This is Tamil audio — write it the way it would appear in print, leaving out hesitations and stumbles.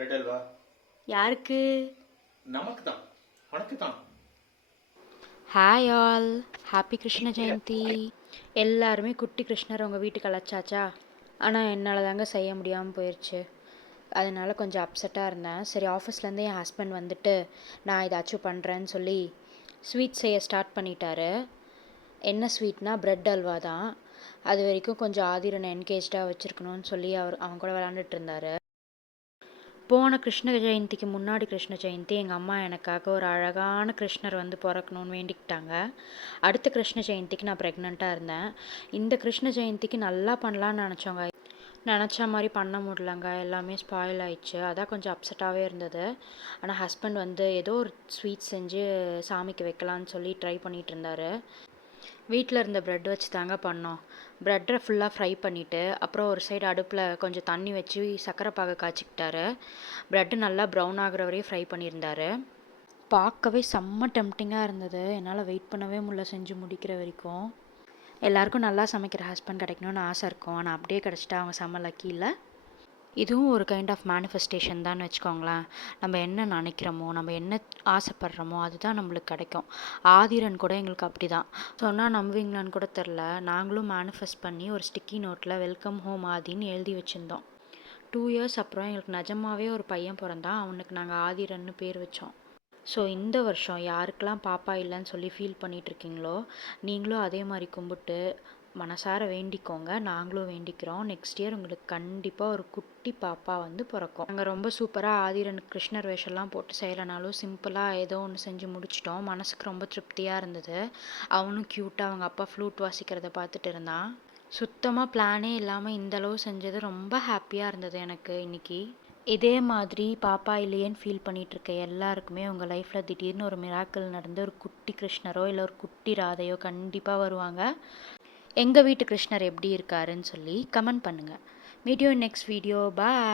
ரெட் அல்வா யாருக்கு? நமக்கு தான், உனக்கு தான். Hi all, happy Krishna Jayanti. எல்லாருமே குட்டி கிருஷ்ணர் உங்கள் வீட்டுக்கு அழைச்சாச்சா? ஆனால் என்னால் தாங்க செய்ய முடியாமல் போயிடுச்சு. அதனால கொஞ்சம் அப்செட்டாக இருந்தேன். சரி, ஆஃபீஸ்லேருந்து என் ஹஸ்பண்ட் வந்துட்டு நான் ஏதாச்சும் பண்ணுறேன்னு சொல்லி ஸ்வீட் செய்ய ஸ்டார்ட் பண்ணிட்டாரு. என்ன ஸ்வீட்னா பிரெட் அல்வா தான். அது வரைக்கும் கொஞ்சம் ஆதிரனை என்கேஜ்டாக வச்சுருக்கணும்னு சொல்லி அவன் கூட விளாண்டுட்டு இருந்தார். போன கிருஷ்ண ஜெயந்திக்கு முன்னாடி கிருஷ்ண ஜெயந்தி எங்கள் அம்மா எனக்காக ஒரு அழகான கிருஷ்ணர் வந்து பிறக்கணும்னு வேண்டிக்கிட்டாங்க. அடுத்த கிருஷ்ண ஜெயந்திக்கு நான் ப்ரெக்னெண்ட்டாக இருந்தேன். இந்த கிருஷ்ண ஜெயந்திக்கு நல்லா பண்ணலான்னு நினச்சோங்க. நினச்ச மாதிரி பண்ண முடியலங்க, எல்லாமே ஸ்பாயில் ஆயிடுச்சு. அதான் கொஞ்சம் அப்செட்டாகவே இருந்தது. ஆனால் ஹஸ்பண்ட் வந்து ஏதோ ஒரு ஸ்வீட் செஞ்சு சாமிக்கு வைக்கலான்னு சொல்லி ட்ரை பண்ணிகிட்டு இருந்தார். வீட்டில் இருந்த ப்ரெட் வச்சு தாங்க பண்ணோம். ப்ரெட்டை ஃபுல்லாக ஃப்ரை பண்ணிவிட்டு அப்புறம் ஒரு சைடு அடுப்பில் கொஞ்சம் தண்ணி வச்சு சர்க்கரை பாகு காய்ச்சிக்கிட்டாரு. ப்ரெட்டு நல்லா ப்ரௌன் ஆகிற வரையும் ஃப்ரை பண்ணியிருந்தார். பார்க்கவே செம்ம டெம்டிங்காக இருந்தது. என்னால் வெயிட் பண்ணவே முடியல செஞ்சு முடிக்கிற வரைக்கும். எல்லாருக்கும் நல்லா சமைக்கிற ஹஸ்பண்ட் கிடைக்கணும்னு ஆசை இருக்கும். ஆனால் அப்படியே கிடச்சிட்டா அவங்க செம்ம லக்கி இல்லை? இதுவும் ஒரு கைண்ட் ஆஃப் மேனிஃபெஸ்டேஷன் தான் வச்சுக்கோங்களேன். நம்ம என்ன நினைக்கிறோமோ, நம்ம என்ன ஆசைப்படுறோமோ அதுதான் நம்மளுக்கு கிடைக்கும். ஆதிரன் கூட எங்களுக்கு அப்படி தான். சொன்னால் நம்புவீங்களான்னு கூட தெரில. நாங்களும் மேனிஃபெஸ்ட் பண்ணி ஒரு ஸ்டிக்கி நோட்டில் வெல்கம் ஹோம் ஆதின்னு எழுதி வச்சுருந்தோம். 2 இயர்ஸ் அப்புறம் எங்களுக்கு நிஜமாவே ஒரு பையன் பிறந்தான். அவனுக்கு நாங்கள் ஆதிரன்னு பேர் வச்சோம். ஸோ இந்த வருஷம் யாருக்கெல்லாம் பாப்பா இல்லைன்னு சொல்லி ஃபீல் பண்ணிகிட்ருக்கீங்களோ, நீங்களும் அதே மாதிரி கும்பிட்டு மனசார வேண்டிக்கோங்க. நாங்களும் வேண்டிக்கிறோம். நெக்ஸ்ட் இயர் உங்களுக்கு கண்டிப்பாக ஒரு குட்டி பாப்பா வந்து பிறக்கும். நாங்கள் ரொம்ப சூப்பராக ஆதிரன் கிருஷ்ணர் வேஷம்லாம் போட்டு செய்யலைனாலும் சிம்பிளாக ஏதோ ஒன்று செஞ்சு முடிச்சிட்டோம். மனசுக்கு ரொம்ப திருப்தியாக இருந்தது. அவனும் க்யூட்டாக அவங்க அப்பா ஃப்ளூட் வாசிக்கிறத பார்த்துட்டு இருந்தான். சுத்தமாக பிளானே இல்லாமல் இந்தளவு செஞ்சது ரொம்ப ஹாப்பியாக இருந்தது எனக்கு இன்றைக்கி. இதே மாதிரி பாப்பா இல்லையேன்னு ஃபீல் பண்ணிகிட்ருக்க எல்லாருக்குமே உங்கள் லைஃப்பில் திடீர்னு ஒரு மிராக்கிள் நடந்து ஒரு குட்டி கிருஷ்ணரோ இல்லை ஒரு குட்டி ராதையோ கண்டிப்பாக வருவாங்க. எங்கள் வீட்டு கிருஷ்ணர் எப்படி இருக்காருன்னு சொல்லி கமெண்ட் பண்ணுங்கள். Meet you in next video. Bye.